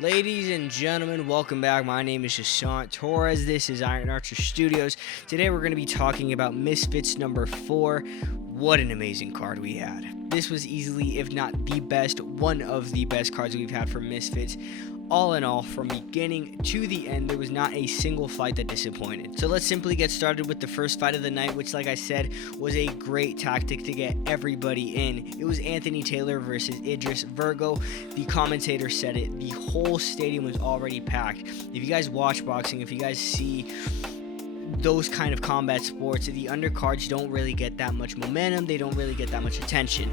Ladies and gentlemen, welcome back. My name is Shasant Torres. This is Iron Archer Studios. Today we're going to be talking about Misfits number 4. What an amazing card we had. This was easily, if not the best, one of the best cards we've had for Misfits. All in all, from beginning to the end, there was not a single fight that disappointed. So let's simply get started with the first fight of the night, which, like I said, was a great tactic to get everybody in. It was Anthony Taylor versus Idris Virgo. The commentator said it. The whole stadium was already packed. If you guys watch boxing, if you guys see those kind of combat sports, the undercards don't really get that much momentum. They don't really get that much attention.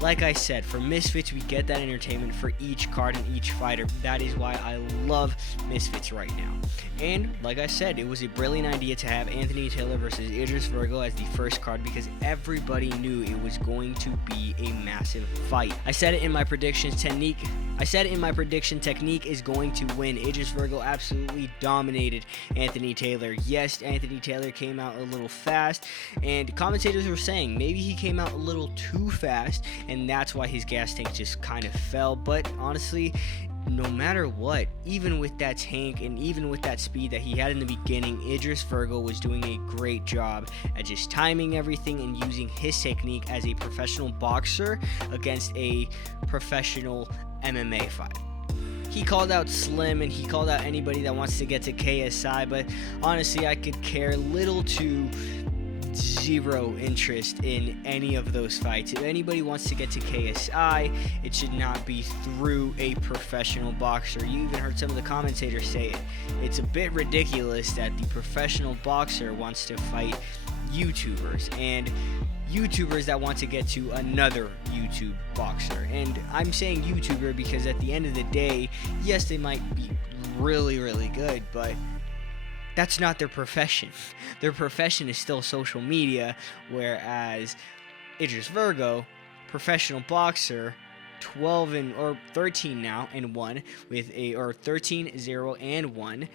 Like I said, for Misfits, we get that entertainment for each card and each fighter. That is why I love Misfits right now. And like I said, it was a brilliant idea to have Anthony Taylor versus Idris Virgo as the first card because everybody knew it was going to be a massive fight. I said it in my prediction technique is going to win. Idris Virgo absolutely dominated Anthony Taylor. Yes, Anthony Taylor came out a little fast, and commentators were saying maybe he came out a little too fast, and that's why his gas tank just kind of fell. But honestly, no matter what, even with that tank and even with that speed that he had in the beginning, Idris Virgo was doing a great job at just timing everything and using his technique as a professional boxer against a professional MMA fight. He called out Slim and he called out anybody that wants to get to KSI, but honestly, I could care little to zero interest in any of those fights. If anybody wants to get to KSI, it should not be through a professional boxer. You even heard some of the commentators say it. It's a bit ridiculous that the professional boxer wants to fight YouTubers and YouTubers that want to get to another YouTube boxer. And I'm saying YouTuber because at the end of the day, yes, they might be really, really good, but that's not their profession. Their profession is still social media, whereas Idris Virgo, professional boxer, 13 now and 1 with a 13-0-1.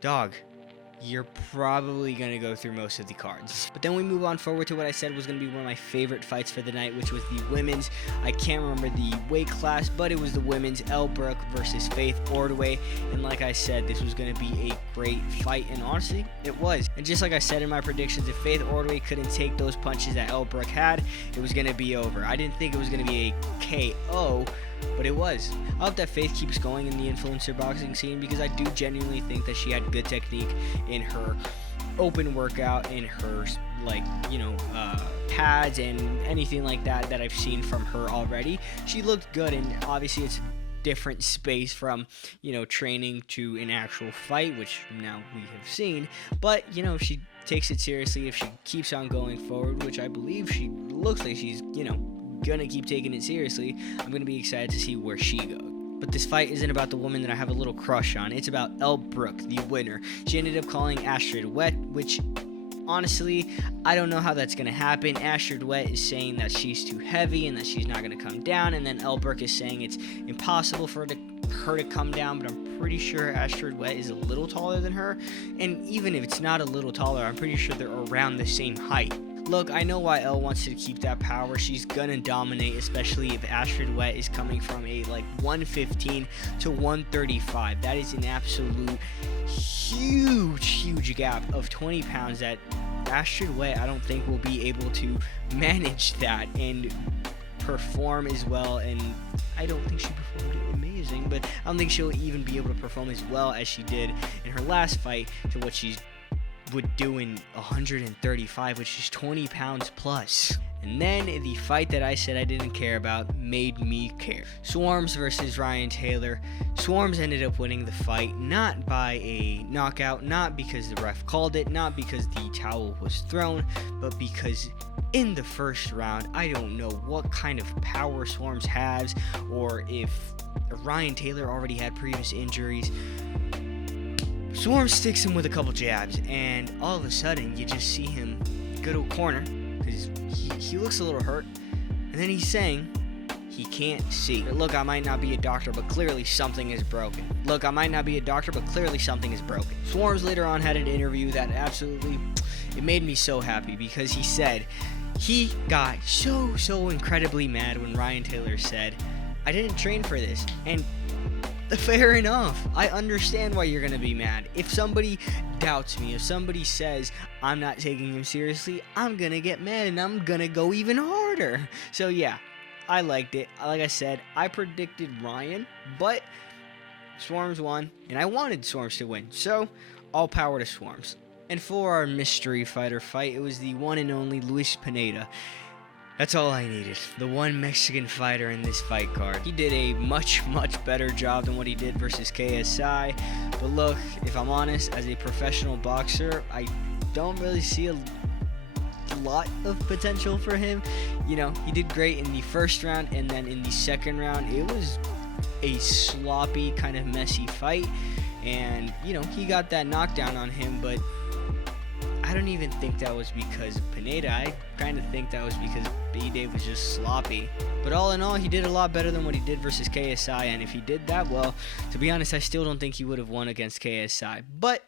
Dog, you're probably going to go through most of the cards. But then we move on forward to what I said was going to be one of my favorite fights for the night, which was the women's. I can't remember the weight class, but it was the women's, Elle Brooke versus Faith Ordway. And like I said, this was going to be a great fight, and honestly, it was. And just like I said in my predictions, if Faith Ordway couldn't take those punches that Elle Brooke had, it was going to be over. I didn't think it was going to be a KO, but it was. I hope that Faith keeps going in the influencer boxing scene because I do genuinely think that she had good technique in her open workout, in her pads and anything like that I've seen from her already. She looked good, and obviously it's a different space from training to an actual fight, which now we have seen. But if she takes it seriously, if she keeps on going forward, which I believe she looks like she's gonna keep taking it seriously, I'm gonna be excited to see where she goes. But this fight isn't about the woman that I have a little crush on. It's about Elle Brooke, the winner. She ended up calling Astrid Wet, which honestly, I don't know how that's gonna happen. Astrid Wet is saying that she's too heavy and that she's not gonna come down, and then Elle Brooke is saying it's impossible for her to come down, but I'm pretty sure Astrid Wet is a little taller than her, and even if it's not a little taller, I'm pretty sure they're around the same height. Look, I know why Elle wants to keep that power. She's gonna dominate, especially if Astrid Wet is coming from a 115 to 135. That is an absolute huge gap of 20 pounds that Astrid Wet, I don't think, will be able to manage that and perform as well. And I don't think she performed amazing, but I don't think she'll even be able to perform as well as she did in her last fight to what she's would do in 135, which is 20 pounds plus. And then the fight that I said I didn't care about made me care. Swarms versus Ryan Taylor. Swarms ended up winning the fight, not by a knockout, not because the ref called it, not because the towel was thrown, but because in the first round, I don't know what kind of power Swarms has, or if Ryan Taylor already had previous injuries. Swarm sticks him with a couple jabs, and all of a sudden, you just see him go to a corner, because he looks a little hurt, and then he's saying he can't see. Look, I might not be a doctor, but clearly something is broken. Swarms later on had an interview that absolutely, it made me so happy, because he said he got so incredibly mad when Ryan Taylor said, I didn't train for this, and fair enough. I understand why you're going to be mad. If somebody doubts me, if somebody says I'm not taking him seriously, I'm going to get mad and I'm going to go even harder. So yeah, I liked it. Like I said, I predicted Ryan, but Swarms won, and I wanted Swarms to win. So all power to Swarms. And for our mystery fighter fight, it was the one and only Luis Pineda. That's all I needed. The one Mexican fighter in this fight card. He did a much better job than what he did versus KSI. But look, if I'm honest, as a professional boxer, I don't really see a lot of potential for him. You know, he did great in the first round, and then in the second round, it was a sloppy, kind of messy fight. And, you know, he got that knockdown on him, but I don't even think that was because of Pineda. I kind of think that was because B-Day was just sloppy. But all in all, he did a lot better than what he did versus KSI. And if he did that, well, to be honest, I still don't think he would have won against KSI. But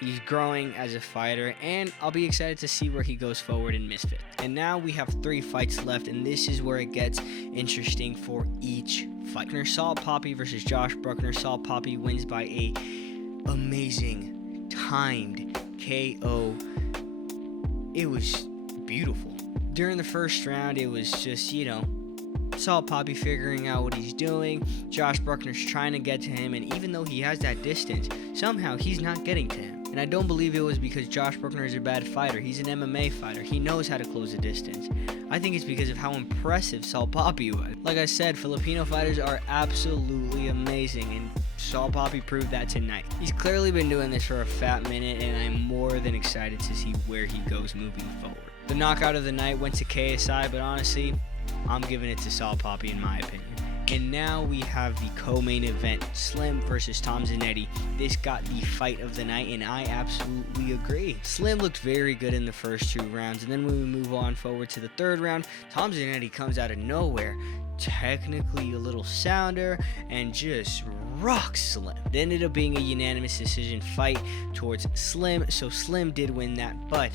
he's growing as a fighter, and I'll be excited to see where he goes forward in Misfits. And now we have 3 fights left, and this is where it gets interesting for each fight. Salt Poppy versus Josh Bruckner. Salt Poppy wins by a amazing timed KO. It was beautiful. During the first round, it was just, you know, Salt Poppy figuring out what he's doing. Josh Bruckner's trying to get to him, and even though he has that distance, somehow he's not getting to him. And I don't believe it was because Josh Bruckner is a bad fighter. He's an MMA fighter. He knows how to close the distance. I think it's because of how impressive Salt Poppy was. Like I said, Filipino fighters are absolutely amazing, and Salt Poppy proved that tonight. He's clearly been doing this for a fat minute, and I'm more than excited to see where he goes moving forward. The knockout of the night went to KSI, but honestly, I'm giving it to Salt Poppy in my opinion. And now we have the co-main event, Slim versus Tom Zanetti. This got the fight of the night, and I absolutely agree. Slim looked very good in the first 2 rounds, and then when we move on forward to the 3rd round, Tom Zanetti comes out of nowhere, technically a little sounder, and just rocks Slim. It ended up being a unanimous decision fight towards Slim, so Slim did win that, but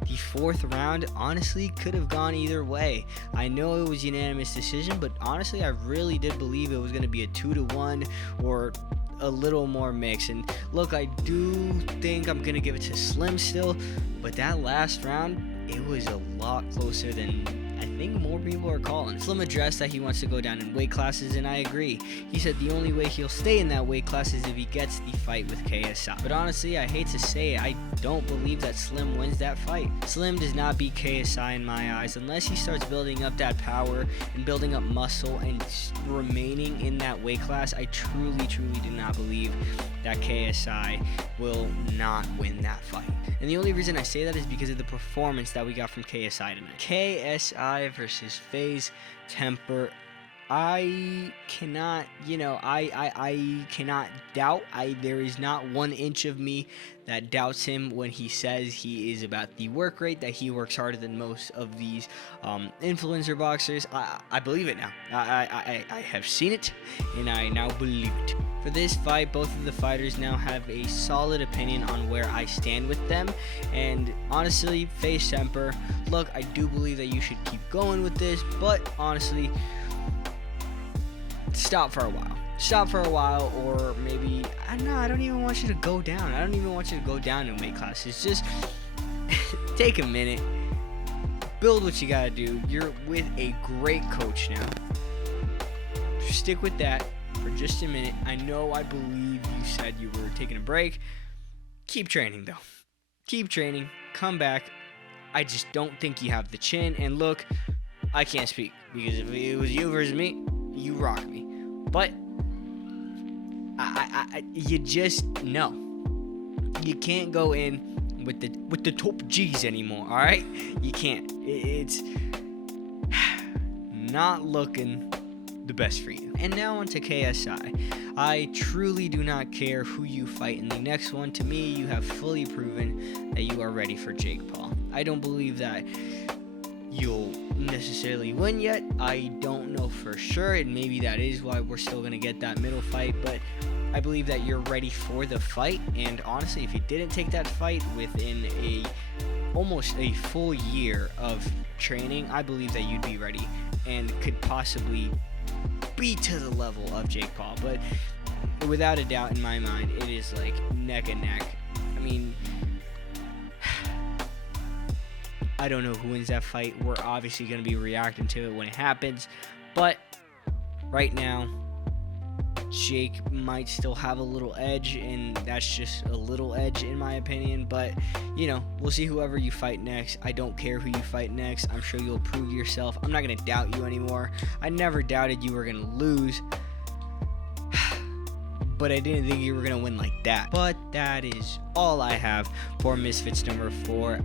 the 4th round honestly could have gone either way. I know it was unanimous decision, but honestly I really did believe it was going to be a 2-1 or a little more mix. And look, I do think I'm going to give it to Slim still, but that last round, it was a lot closer than I think more people are calling. Slim addressed that he wants to go down in weight classes, and I agree. He said the only way he'll stay in that weight class is if he gets the fight with KSI. But honestly, I hate to say it, I don't believe that Slim wins that fight. Slim does not beat KSI in my eyes unless he starts building up that power and building up muscle and remaining in that weight class. I truly do not believe that KSI will not win that fight. And the only reason I say that is because of the performance that we got from KSI tonight. KSI versus FaZe Temper. I cannot, I cannot doubt. There is not 1 inch of me that doubts him when he says he is about the work rate, that he works harder than most of these influencer boxers. I believe it now. I have seen it, and I now believe it. For this fight, both of the fighters now have a solid opinion on where I stand with them. And honestly, FaZe Temper, look, I do believe that you should keep going with this, but honestly, stop for a while, or maybe, I don't even want you to go down. I don't even want you to go down in weight classes. Just take a minute, build what you gotta do. You're with a great coach now. Stick with that for just a minute. I believe you said you were taking a break. Keep training, though. Keep training. Come back. I just don't think you have the chin. And look, I can't speak, because if it was you versus me, you rock me. But you just know you can't go in with the top G's anymore. All right, you can't. It's not looking the best for you. And now on to KSI. I truly do not care who you fight in the next one. To me, you have fully proven that you are ready for Jake Paul. I don't believe that you'll necessarily win yet. I don't know for sure, and maybe that is why we're still going to get that middle fight, but I believe that you're ready for the fight. And honestly, if you didn't take that fight within almost a full year of training, I believe that you'd be ready and could possibly be to the level of Jake Paul. But without a doubt in my mind, it is like neck and neck. I mean, I don't know who wins that fight. We're obviously going to be reacting to it when it happens, but right now, Jake might still have a little edge, and that's just a little edge in my opinion. But you know, we'll see whoever you fight next. I don't care who you fight next. I'm sure you'll prove yourself. I'm not going to doubt you anymore. I never doubted you were going to lose, but I didn't think you were going to win like that. But that is all I have for Misfits number 4.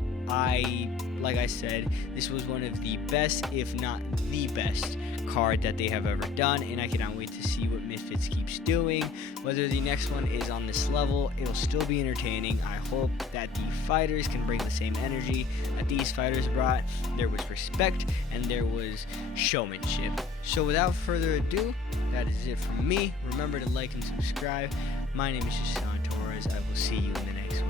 Like I said, this was one of the best, if not the best, card that they have ever done, and I cannot wait to see what Misfits keeps doing. Whether the next one is on this level, it'll still be entertaining. I hope that the fighters can bring the same energy that these fighters brought. There was respect and there was showmanship. So without further ado, that is it from me. Remember to like and subscribe. My name is Sean Torres. I will see you in the next one.